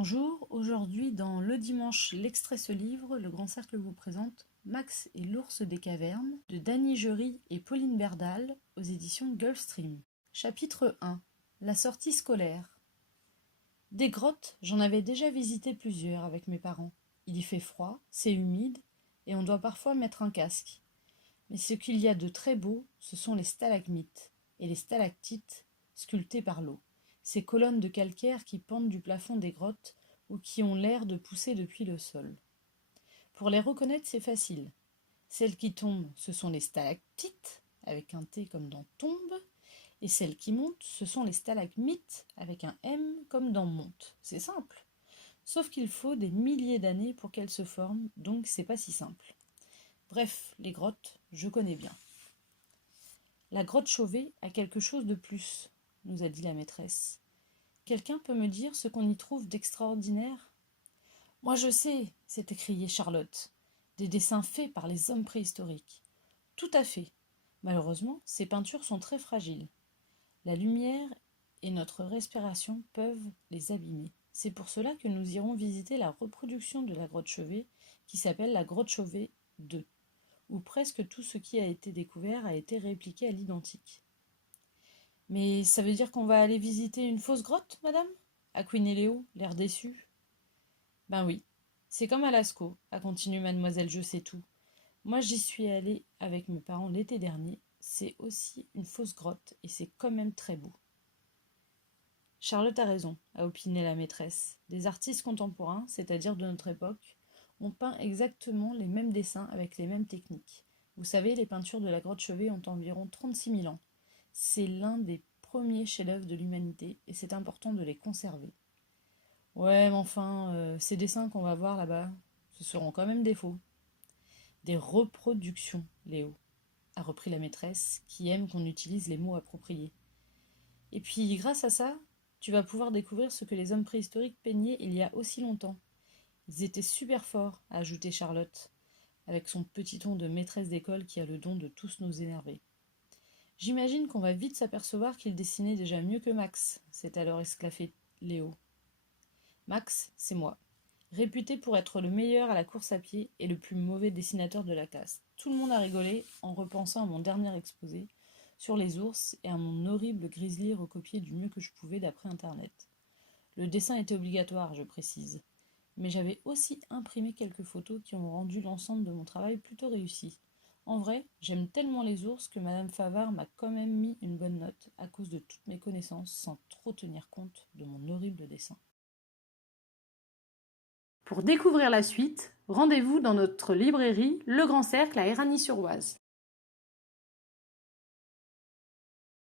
Bonjour, aujourd'hui dans Le Dimanche, l'extrait se livre, le Grand Cercle vous présente Max et l'ours des cavernes de Dany Jury et Pauline Berdal aux éditions Gulfstream. Chapitre 1. La sortie scolaire. Des grottes, j'en avais déjà visité plusieurs avec mes parents. Il y fait froid, c'est humide et on doit parfois mettre un casque. Mais ce qu'il y a de très beau, ce sont les stalagmites et les stalactites sculptées par l'eau. Ces colonnes de calcaire qui pendent du plafond des grottes ou qui ont l'air de pousser depuis le sol. Pour les reconnaître, c'est facile. Celles qui tombent, ce sont les stalactites, avec un T comme dans tombe, et celles qui montent, ce sont les stalagmites, avec un M comme dans monte. C'est simple. Sauf qu'il faut des milliers d'années pour qu'elles se forment, donc c'est pas si simple. Bref, les grottes, je connais bien. La grotte Chauvet a quelque chose de plus, nous a dit la maîtresse. Quelqu'un peut me dire ce qu'on y trouve d'extraordinaire ? Moi je sais, s'est écriée Charlotte. Des dessins faits par les hommes préhistoriques. Tout à fait. Malheureusement, ces peintures sont très fragiles. La lumière et notre respiration peuvent les abîmer. C'est pour cela que nous irons visiter la reproduction de la grotte Chauvet, qui s'appelle la grotte Chauvet 2, où presque tout ce qui a été découvert a été répliqué à l'identique. Mais ça veut dire qu'on va aller visiter une fausse grotte, madame ? A couiné Léo, l'air déçu. Ben oui, c'est comme à Lascaux, a continué mademoiselle Je sais tout. Moi j'y suis allée avec mes parents l'été dernier, c'est aussi une fausse grotte et c'est quand même très beau. Charlotte a raison, a opiné la maîtresse. Des artistes contemporains, c'est-à-dire de notre époque, ont peint exactement les mêmes dessins avec les mêmes techniques. Vous savez, les peintures de la grotte Chauvet ont environ 36 000 ans. C'est l'un des premiers chefs-d'œuvre de l'humanité et c'est important de les conserver. Ouais, mais enfin, ces dessins qu'on va voir là-bas, ce seront quand même des faux. Des reproductions, Léo, a repris la maîtresse, qui aime qu'on utilise les mots appropriés. Et puis, grâce à ça, tu vas pouvoir découvrir ce que les hommes préhistoriques peignaient il y a aussi longtemps. Ils étaient super forts, a ajouté Charlotte, avec son petit ton de maîtresse d'école qui a le don de tous nous énerver. J'imagine qu'on va vite s'apercevoir qu'il dessinait déjà mieux que Max, s'est alors esclaffé Léo. Max, c'est moi, réputé pour être le meilleur à la course à pied et le plus mauvais dessinateur de la classe. Tout le monde a rigolé en repensant à mon dernier exposé sur les ours et à mon horrible grizzly recopié du mieux que je pouvais d'après Internet. Le dessin était obligatoire, je précise, mais j'avais aussi imprimé quelques photos qui ont rendu l'ensemble de mon travail plutôt réussi. En vrai, j'aime tellement les ours que Madame Favard m'a quand même mis une bonne note à cause de toutes mes connaissances sans trop tenir compte de mon horrible dessin. Pour découvrir la suite, rendez-vous dans notre librairie Le Grand Cercle à Éragny-sur-Oise.